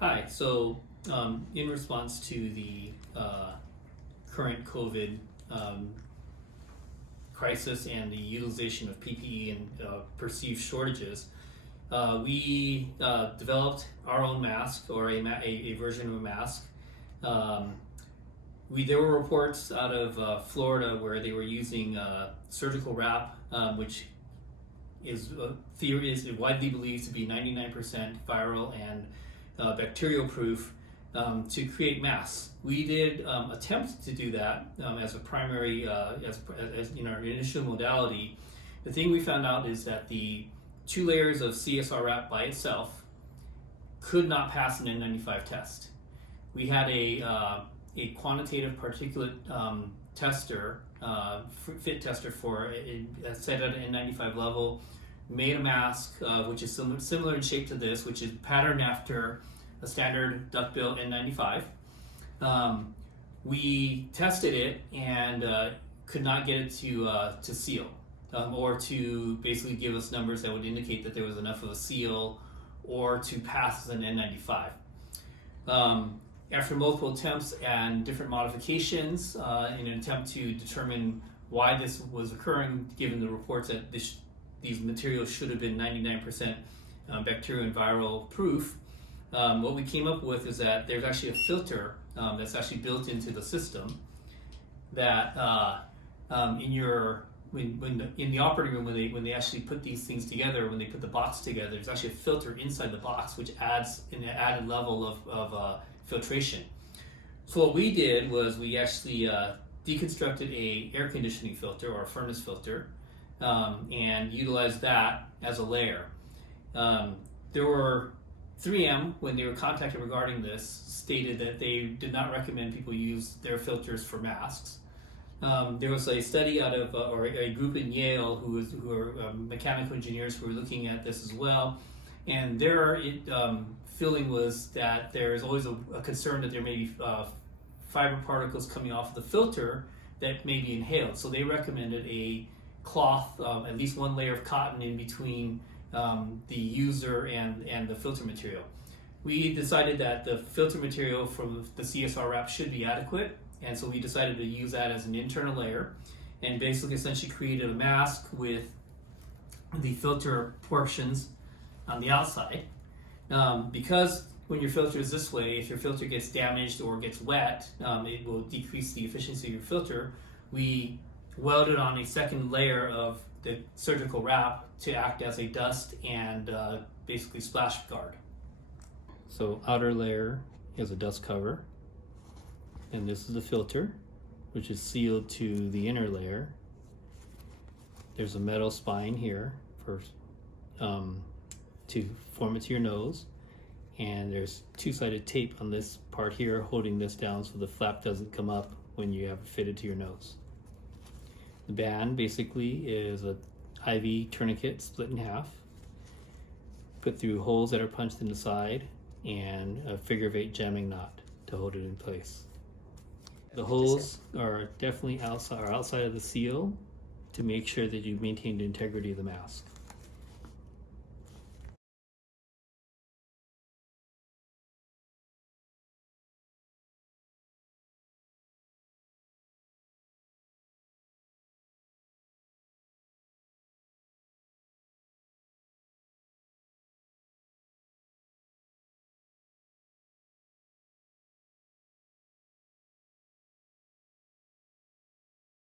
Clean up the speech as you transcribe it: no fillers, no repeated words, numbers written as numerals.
Hi, so in response to the current COVID crisis and the utilization of PPE and perceived shortages, we developed our own mask, or a version of a mask. There were reports out of Florida where they were using surgical wrap, which is widely believed to be 99% viral and bacterial proof, to create masks. We did attempt to do that as a primary, as in our initial modality. The thing we found out is that the 2 layers of CSR wrap by itself could not pass an N95 test. We had a quantitative particulate tester, fit tester for set at an N95 level, made a mask which is similar in shape to this, which is patterned after a standard duckbill N95. We tested it and could not get it to seal, or to basically give us numbers that would indicate that there was enough of a seal or to pass as an N95. After multiple attempts and different modifications in an attempt to determine why this was occurring, given the reports that these materials should have been 99% bacterial and viral proof, what we came up with is that there's actually a filter that's actually built into the system that in the operating room, when they actually put these things together, when they put the box together, there's actually a filter inside the box which adds an added level of filtration. So what we did was we actually deconstructed a air conditioning filter or a furnace filter and utilized that as a layer. There were 3M, when they were contacted regarding this, stated that they did not recommend people use their filters for masks. There was a study out of, or a group in Yale who are mechanical engineers who were looking at this as well, and their feeling was that there is always a concern that there may be fiber particles coming off the filter that may be inhaled. So they recommended a cloth, at least 1 layer of cotton in between the user and the filter material. We decided that the filter material from the CSR wrap should be adequate, and so we decided to use that as an internal layer and basically essentially created a mask with the filter portions on the outside. Because when your filter is this way, if your filter gets damaged or gets wet, it will decrease the efficiency of your filter. We welded on a second layer of the surgical wrap to act as a dust and basically splash guard. So outer layer is a dust cover, and this is the filter, which is sealed to the inner layer. There's a metal spine here for to form it to your nose, and there's 2-sided tape on this part here holding this down so the flap doesn't come up when you have it fitted to your nose. The band basically is a IV tourniquet split in half, put through holes that are punched in the side, and a figure-8 jamming knot to hold it in place. The holes are definitely outside of the seal to make sure that you maintain the integrity of the mask.